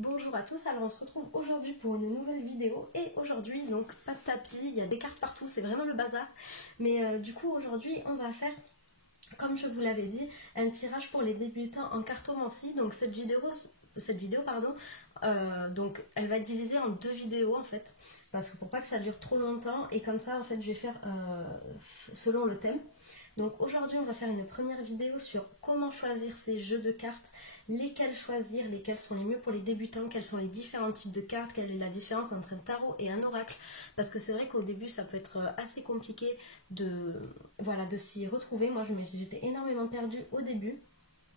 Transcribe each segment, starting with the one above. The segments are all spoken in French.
Bonjour à tous, alors on se retrouve aujourd'hui pour une nouvelle vidéo et aujourd'hui donc pas de tapis, il y a des cartes partout, c'est vraiment le bazar. Mais du coup aujourd'hui on va faire, comme je vous l'avais dit, un tirage pour les débutants en cartomancie. Donc cette vidéo pardon, donc elle va être divisée en deux vidéos en fait, parce que pour pas que ça dure trop longtemps et comme ça en fait je vais faire selon le thème. Donc aujourd'hui on va faire une première vidéo sur comment choisir ces jeux de cartes, lesquels choisir, lesquels sont les mieux pour les débutants, quels sont les différents types de cartes, quelle est la différence entre un tarot et un oracle, parce que c'est vrai qu'au début ça peut être assez compliqué de s'y retrouver. Moi j'étais énormément perdue au début,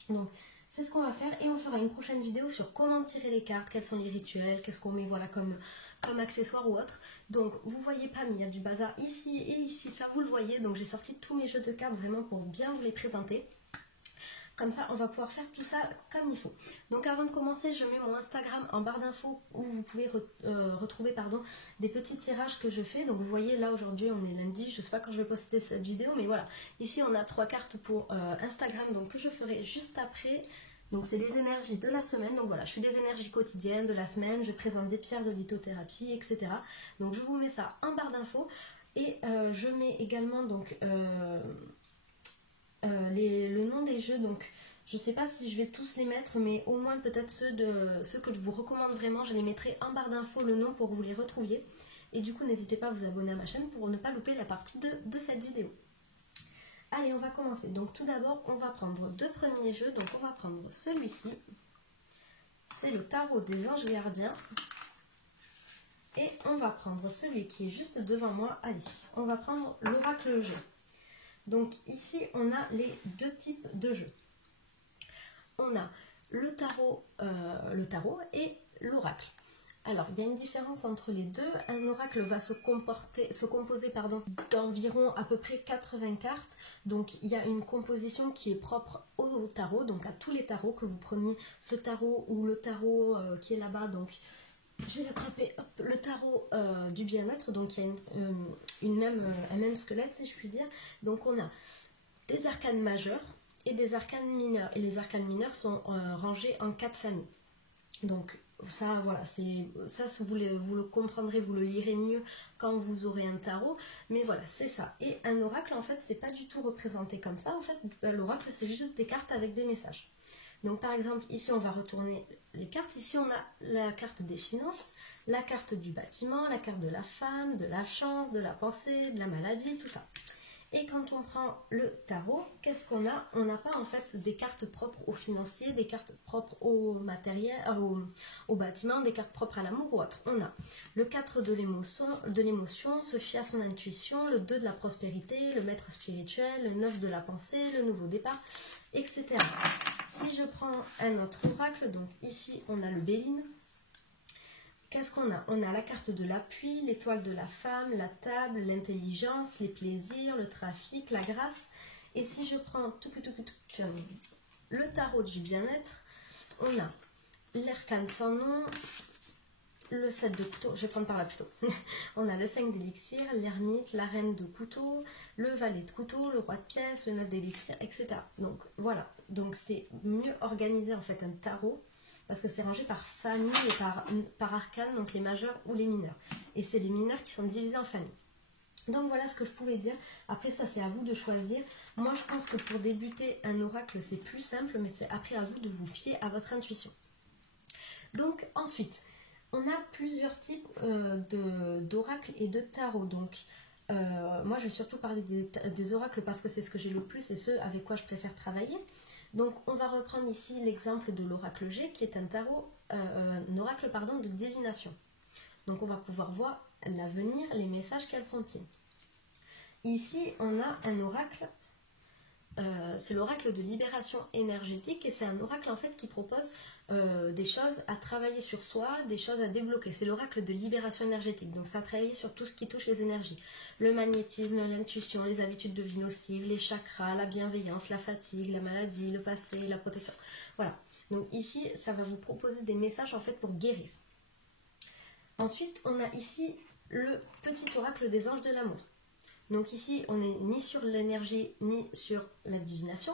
donc c'est ce qu'on va faire et on fera une prochaine vidéo sur comment tirer les cartes, quels sont les rituels, qu'est-ce qu'on met comme accessoire ou autre. Donc vous voyez pas, mais il y a du bazar ici et ici, ça vous le voyez. Donc j'ai sorti tous mes jeux de cartes vraiment pour bien vous les présenter. Comme ça, on va pouvoir faire tout ça comme il faut. Donc avant de commencer, je mets mon Instagram en barre d'infos où vous pouvez retrouver des petits tirages que je fais. Donc vous voyez, là aujourd'hui, on est lundi. Je ne sais pas quand je vais poster cette vidéo, mais voilà. Ici, on a 3 cartes pour Instagram, donc que je ferai juste après. Donc c'est les énergies de la semaine. Donc voilà, je fais des énergies quotidiennes de la semaine. Je présente des pierres de lithothérapie, etc. Donc je vous mets ça en barre d'infos. Et je mets également donc... le nom des jeux, donc je sais pas si je vais tous les mettre, mais au moins peut-être ceux que je vous recommande vraiment, je les mettrai en barre d'infos le nom pour que vous les retrouviez. Et du coup, n'hésitez pas à vous abonner à ma chaîne pour ne pas louper la partie 2 de cette vidéo. Allez, on va commencer. Donc tout d'abord, on va prendre deux premiers jeux. Donc on va prendre celui-ci. C'est le tarot des anges gardiens. Et on va prendre celui qui est juste devant moi. Allez, on va prendre l'oracle G. Donc ici, on a les deux types de jeux. On a le tarot et l'oracle. Alors, il y a une différence entre les deux. Un oracle va se composer d'environ à peu près 80 cartes. Donc, il y a une composition qui est propre au tarot, donc à tous les tarots, que vous preniez ce tarot ou le tarot qui est là-bas. Donc, je vais l'attraper, le tarot du bien-être. Donc, il y a un même squelette, si je puis dire. Donc, on a des arcanes majeurs et des arcanes mineurs. Et les arcanes mineurs sont rangés en 4 familles. Donc, ça, voilà, vous le comprendrez, vous le lirez mieux quand vous aurez un tarot. Mais voilà, c'est ça. Et un oracle, en fait, c'est pas du tout représenté comme ça. En fait, l'oracle, c'est juste des cartes avec des messages. Donc par exemple, ici on va retourner les cartes. Ici on a la carte des finances, la carte du bâtiment, la carte de la femme, de la chance, de la pensée, de la maladie, tout ça. Et quand on prend le tarot, qu'est-ce qu'on a? On n'a pas en fait des cartes propres aux financiers, des cartes propres au matériel, au bâtiment, des cartes propres à l'amour ou autre. On a le 4 de l'émotion, se fier à son intuition, le 2 de la prospérité, le maître spirituel, le 9 de la pensée, le nouveau départ, etc. Si je prends un autre oracle, donc ici on a le Béline. Qu'est-ce qu'on a? On a la carte de l'appui, l'étoile de la femme, la table, l'intelligence, les plaisirs, le trafic, la grâce. Et si je prends le tarot du bien-être, on a l'arcane sans nom, le 7 de couteau, je vais prendre par là plutôt. On a le 5 d'élixir, l'ermite, la reine de couteau, le valet de couteau, le roi de pièces, le 9 d'élixir, etc. Donc voilà, donc c'est mieux organisé en fait un tarot, parce que c'est rangé par famille et par arcane, donc les majeurs ou les mineurs. Et c'est les mineurs qui sont divisés en familles. Donc voilà ce que je pouvais dire. Après ça, c'est à vous de choisir. Moi, je pense que pour débuter un oracle, c'est plus simple, mais c'est après à vous de vous fier à votre intuition. Donc ensuite, on a plusieurs types d'oracles et de tarot. Donc moi, je vais surtout parler des oracles parce que c'est ce que j'ai le plus et ceux avec quoi je préfère travailler. Donc on va reprendre ici l'exemple de l'oracle G qui est un oracle de divination. Donc on va pouvoir voir l'avenir, les messages qu'elles sont-ils. Ici on a un oracle, c'est l'oracle de libération énergétique et c'est un oracle en fait qui propose des choses à travailler sur soi, des choses à débloquer. C'est l'oracle de libération énergétique, donc ça a travaillé sur tout ce qui touche les énergies. Le magnétisme, l'intuition, les habitudes de vie nocives, les chakras, la bienveillance, la fatigue, la maladie, le passé, la protection. Voilà, donc ici ça va vous proposer des messages en fait pour guérir. Ensuite on a ici le petit oracle des anges de l'amour. Donc ici on n'est ni sur l'énergie ni sur la divination.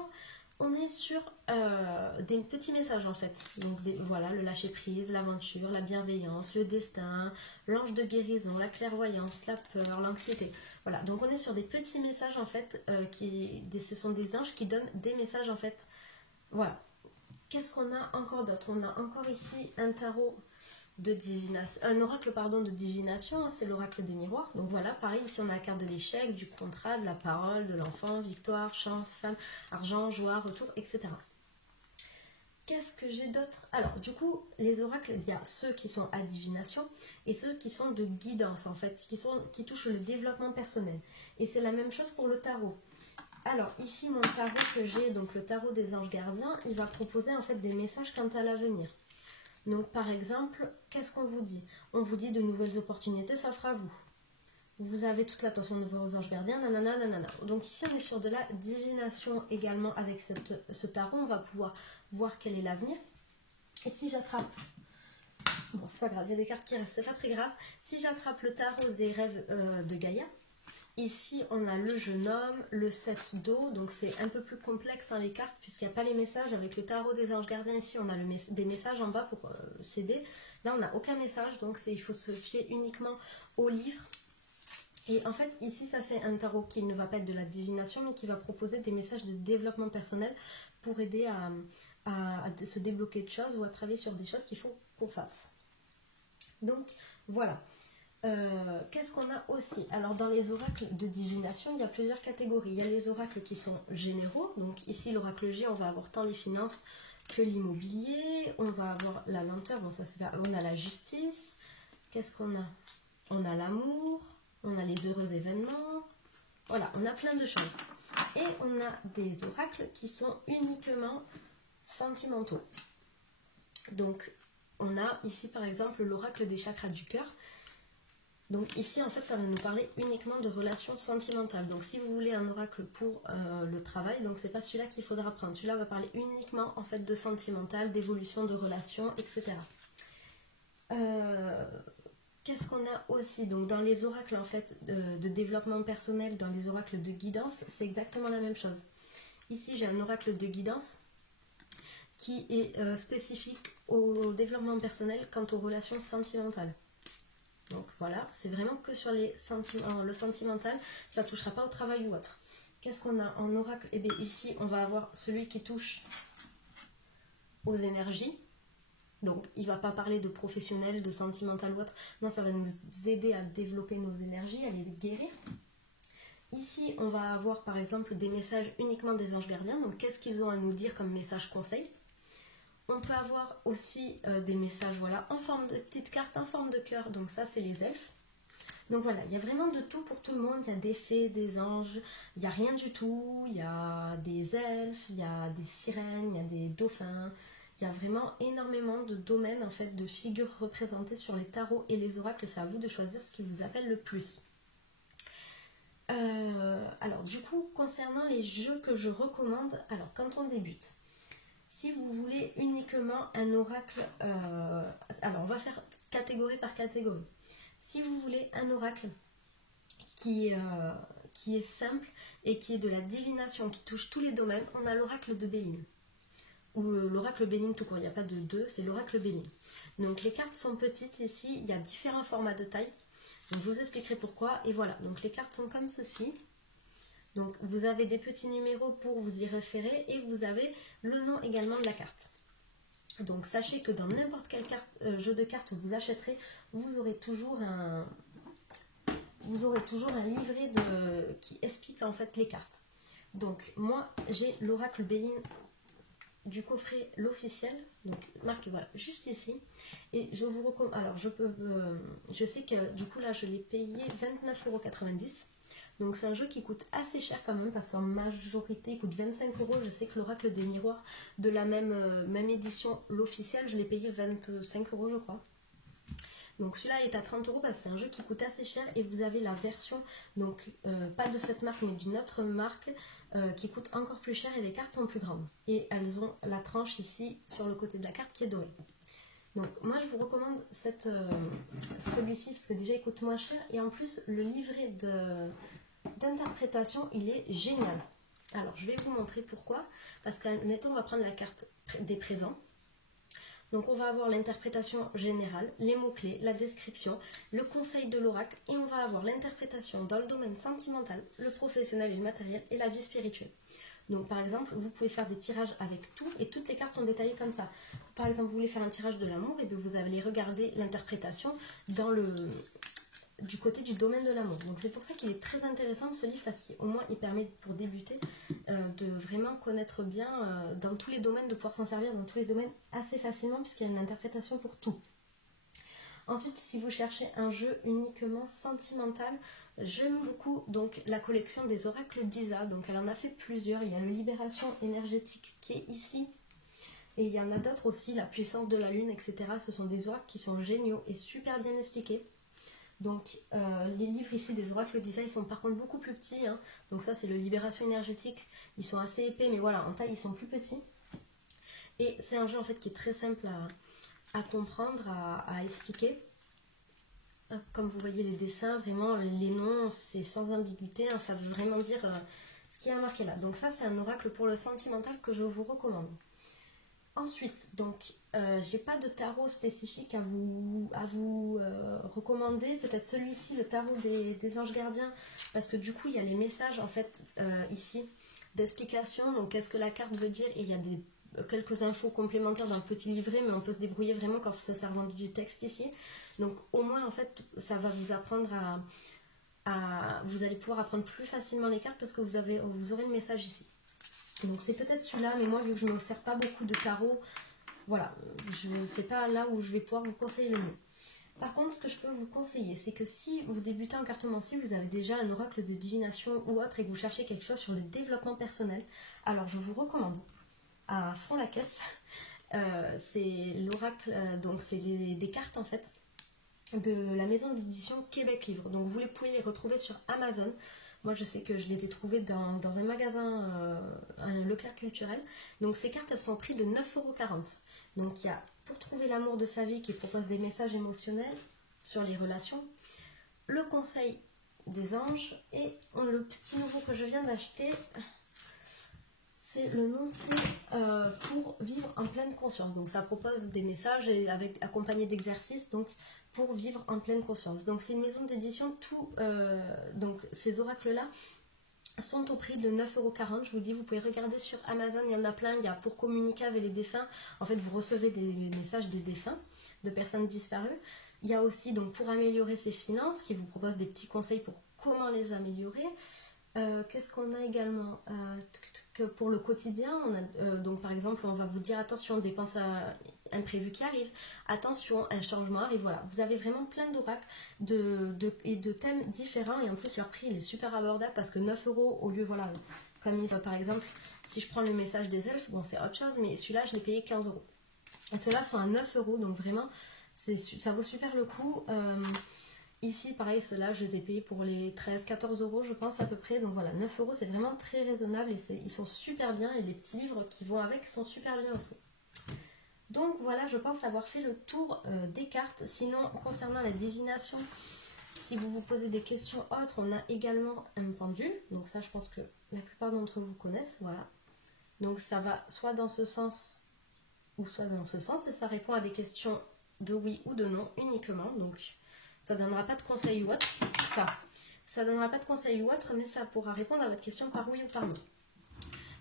On est sur des petits messages en fait. Donc voilà, le lâcher prise, l'aventure, la bienveillance, le destin, l'ange de guérison, la clairvoyance, la peur, l'anxiété. Voilà, donc on est sur des petits messages en fait, ce sont des anges qui donnent des messages en fait. Voilà. Qu'est-ce qu'on a encore d'autre? On a encore ici un tarot de divination, un oracle pardon de divination, hein, c'est l'oracle des miroirs. Donc voilà, pareil, ici on a la carte de l'échec, du contrat, de la parole, de l'enfant, victoire, chance, femme, argent, joie, retour, etc. Qu'est-ce que j'ai d'autre? Alors du coup, les oracles, il y a ceux qui sont à divination et ceux qui sont de guidance en fait, qui touchent le développement personnel. Et c'est la même chose pour le tarot. Alors ici mon tarot que j'ai, donc le tarot des anges gardiens, il va proposer en fait des messages quant à l'avenir. Donc par exemple, qu'est-ce qu'on vous dit? On vous dit de nouvelles opportunités s'offrent à vous. Vous avez toute l'attention de vos anges gardiens, nanana, nanana. Donc ici on est sur de la divination également avec ce tarot. On va pouvoir voir quel est l'avenir. Et si j'attrape, bon c'est pas grave, il y a des cartes qui restent, c'est pas très grave. Si j'attrape le tarot des rêves de Gaïa, ici on a le jeune homme, le 7 d'eau, donc c'est un peu plus complexe hein, les cartes puisqu'il n'y a pas les messages. Avec le tarot des anges gardiens ici on a des messages en bas pour s'aider. Là on n'a aucun message, donc il faut se fier uniquement au livre. Et en fait ici ça c'est un tarot qui ne va pas être de la divination mais qui va proposer des messages de développement personnel pour aider à se débloquer de choses ou à travailler sur des choses qu'il faut qu'on fasse. Donc voilà. Qu'est-ce qu'on a aussi? Alors dans les oracles de divination, il y a plusieurs catégories. Il y a les oracles qui sont généraux. Donc ici l'oracle G, on va avoir tant les finances que l'immobilier. On va avoir la lenteur, bon ça c'est pas... On a la justice. Qu'est-ce qu'on a? On a l'amour, on a les heureux événements. Voilà, on a plein de choses. Et on a des oracles qui sont uniquement sentimentaux. Donc on a ici par exemple l'oracle des chakras du cœur. Donc ici en fait ça va nous parler uniquement de relations sentimentales. Donc si vous voulez un oracle pour le travail, donc c'est pas celui-là qu'il faudra prendre. Celui-là va parler uniquement en fait de sentimental, d'évolution de relations, etc. Qu'est-ce qu'on a aussi? Donc dans les oracles en fait de développement personnel, dans les oracles de guidance, c'est exactement la même chose. Ici j'ai un oracle de guidance qui est spécifique au développement personnel quant aux relations sentimentales. Donc voilà, c'est vraiment que sur le sentimental, ça ne touchera pas au travail ou autre. Qu'est-ce qu'on a en oracle? Eh bien ici, on va avoir celui qui touche aux énergies. Donc il ne va pas parler de professionnel, de sentimental ou autre. Non, ça va nous aider à développer nos énergies, à les guérir. Ici, on va avoir par exemple des messages uniquement des anges gardiens. Donc qu'est-ce qu'ils ont à nous dire comme message conseil? On peut avoir aussi des messages voilà, en forme de petites cartes, en forme de cœur. Donc ça, c'est les elfes. Donc voilà, il y a vraiment de tout pour tout le monde. Il y a des fées, des anges, il n'y a rien du tout. Il y a des elfes, il y a des sirènes, il y a des dauphins. Il y a vraiment énormément de domaines, en fait, de figures représentées sur les tarots et les oracles. C'est à vous de choisir ce qui vous appelle le plus. Alors du coup, concernant les jeux que je recommande, alors quand on débute, si vous voulez uniquement un oracle, alors on va faire catégorie par catégorie. Si vous voulez un oracle qui est simple et qui est de la divination, qui touche tous les domaines, on a l'oracle de Béline. Ou l'oracle Béline tout court, il n'y a pas de deux, c'est l'oracle Béline. Donc les cartes sont petites ici, il y a différents formats de taille. Donc je vous expliquerai pourquoi. Et voilà, donc les cartes sont comme ceci. Donc vous avez des petits numéros pour vous y référer et vous avez le nom également de la carte. Donc sachez que dans n'importe quel jeu de cartes vous achèterez, vous aurez toujours un livret qui explique en fait les cartes. Donc moi j'ai l'oracle Béline du coffret l'officiel, donc marqué voilà juste ici, et je vous recommande. Alors je sais que du coup là je l'ai payé 29,90 €. Donc c'est un jeu qui coûte assez cher quand même parce qu'en majorité il coûte 25 €. Je sais que l'oracle des miroirs de la même édition, l'officiel, je l'ai payé 25 € je crois. Donc celui-là est à 30 € parce que c'est un jeu qui coûte assez cher et vous avez la version, donc pas de cette marque mais d'une autre marque qui coûte encore plus cher et les cartes sont plus grandes. Et elles ont la tranche ici sur le côté de la carte qui est dorée. Donc moi je vous recommande celui-ci parce que déjà il coûte moins cher et en plus le livret d'interprétation il est génial. Alors je vais vous montrer pourquoi, parce qu'admettons on va prendre la carte des présents. Donc on va avoir l'interprétation générale, les mots-clés, la description, le conseil de l'oracle et on va avoir l'interprétation dans le domaine sentimental, le professionnel et le matériel et la vie spirituelle. Donc par exemple, vous pouvez faire des tirages avec tout et toutes les cartes sont détaillées comme ça. Par exemple, vous voulez faire un tirage de l'amour et bien vous allez regarder l'interprétation du côté du domaine de l'amour. Donc c'est pour ça qu'il est très intéressant ce livre parce qu'au moins il permet pour débuter de vraiment connaître bien dans tous les domaines, de pouvoir s'en servir dans tous les domaines assez facilement puisqu'il y a une interprétation pour tout. Ensuite, si vous cherchez un jeu uniquement sentimental, j'aime beaucoup donc la collection des oracles d'Isa. Donc elle en a fait plusieurs. Il y a le Libération énergétique qui est ici. Et il y en a d'autres aussi, la puissance de la lune, etc. Ce sont des oracles qui sont géniaux et super bien expliqués. Donc les livres ici des oracles d'Isa, ils sont par contre beaucoup plus petits. Hein. Donc ça c'est le Libération énergétique. Ils sont assez épais, mais voilà, en taille ils sont plus petits. Et c'est un jeu en fait qui est très simple à comprendre, à expliquer. Comme vous voyez les dessins, vraiment les noms, c'est sans ambiguïté, hein, ça veut vraiment dire ce qui est marqué là. Donc ça c'est un oracle pour le sentimental que je vous recommande. Ensuite, donc j'ai pas de tarot spécifique à vous recommander, peut-être celui-ci, le tarot des anges gardiens, parce que du coup il y a les messages en fait ici d'explication, donc qu'est-ce que la carte veut dire, et il y a quelques infos complémentaires dans le petit livret, mais on peut se débrouiller vraiment quand ça sert du texte ici. Donc au moins en fait ça va vous apprendre vous allez pouvoir apprendre plus facilement les cartes parce que vous aurez le message ici. Donc c'est peut-être celui-là, mais moi vu que je ne me sers pas beaucoup de tarot, voilà, je sais pas là où je vais pouvoir vous conseiller le mieux. Par contre, ce que je peux vous conseiller, c'est que si vous débutez en cartomancie, vous avez déjà un oracle de divination ou autre et que vous cherchez quelque chose sur le développement personnel, alors je vous recommande à fond la caisse. C'est l'oracle, donc c'est des cartes en fait de la maison d'édition Québec Livre. Donc vous pouvez les retrouver sur Amazon. Moi je sais que je les ai trouvées dans un magasin, un Leclerc culturel. Donc ces cartes elles sont au prix de 9,40 €. Donc il y a pour trouver l'amour de sa vie qui propose des messages émotionnels sur les relations, le conseil des anges et le petit nouveau que je viens d'acheter. Le nom c'est pour vivre en pleine conscience. Donc ça propose des messages accompagnés d'exercices donc pour vivre en pleine conscience. Donc c'est une maison d'édition, donc ces oracles là sont au prix de 9,40 €. Je vous dis, vous pouvez regarder sur Amazon, il y en a plein. Il y a pour communiquer avec les défunts, en fait vous recevez des messages des défunts, de personnes disparues. Il y a aussi donc pour améliorer ses finances, qui vous propose des petits conseils pour comment les améliorer. Qu'est-ce qu'on a également pour le quotidien, donc par exemple on va vous dire attention, dépenses imprévues qui arrivent, attention, un changement arrive, voilà. Vous avez vraiment plein d'oracles et de thèmes différents et en plus leur prix il est super abordable parce que 9 € au lieu, voilà, comme par exemple si je prends le message des elfes, bon c'est autre chose, mais celui-là je l'ai payé 15 €. Et ceux-là sont à 9 €, donc vraiment ça vaut super le coup. Ici, pareil, ceux-là, je les ai payés pour les 13-14 € je pense à peu près. Donc voilà, 9 € c'est vraiment très raisonnable et ils sont super bien. Et les petits livres qui vont avec sont super bien aussi. Donc voilà, je pense avoir fait le tour des cartes. Sinon, concernant la divination, si vous vous posez des questions autres, on a également un pendule. Donc ça, je pense que la plupart d'entre vous connaissent. Voilà. Donc ça va soit dans ce sens ou soit dans ce sens. Et ça répond à des questions de oui ou de non uniquement. Donc ça ne donnera pas de conseils ou autre. Enfin, ça ne donnera pas de conseils ou autre, mais ça pourra répondre à votre question par oui ou par non.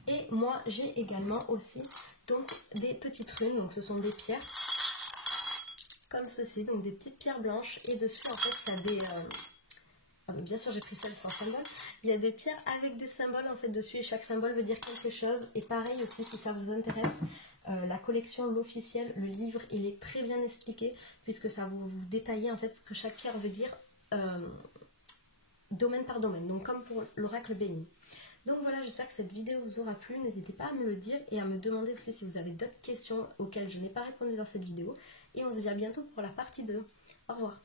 Et moi, j'ai également aussi donc des petites runes. Donc ce sont des pierres comme ceci, donc des petites pierres blanches. Et dessus, en fait, il y a des... bien sûr, j'ai pris celle sans symbole. Il y a des pierres avec des symboles en fait dessus et chaque symbole veut dire quelque chose. Et pareil aussi, si ça vous intéresse, la collection, l'officiel, le livre, il est très bien expliqué puisque ça va vous détailler en fait ce que chaque pierre veut dire domaine par domaine, donc comme pour l'oracle béni. Donc voilà, j'espère que cette vidéo vous aura plu, n'hésitez pas à me le dire et à me demander aussi si vous avez d'autres questions auxquelles je n'ai pas répondu dans cette vidéo. Et on se dit à bientôt pour la partie 2. Au revoir.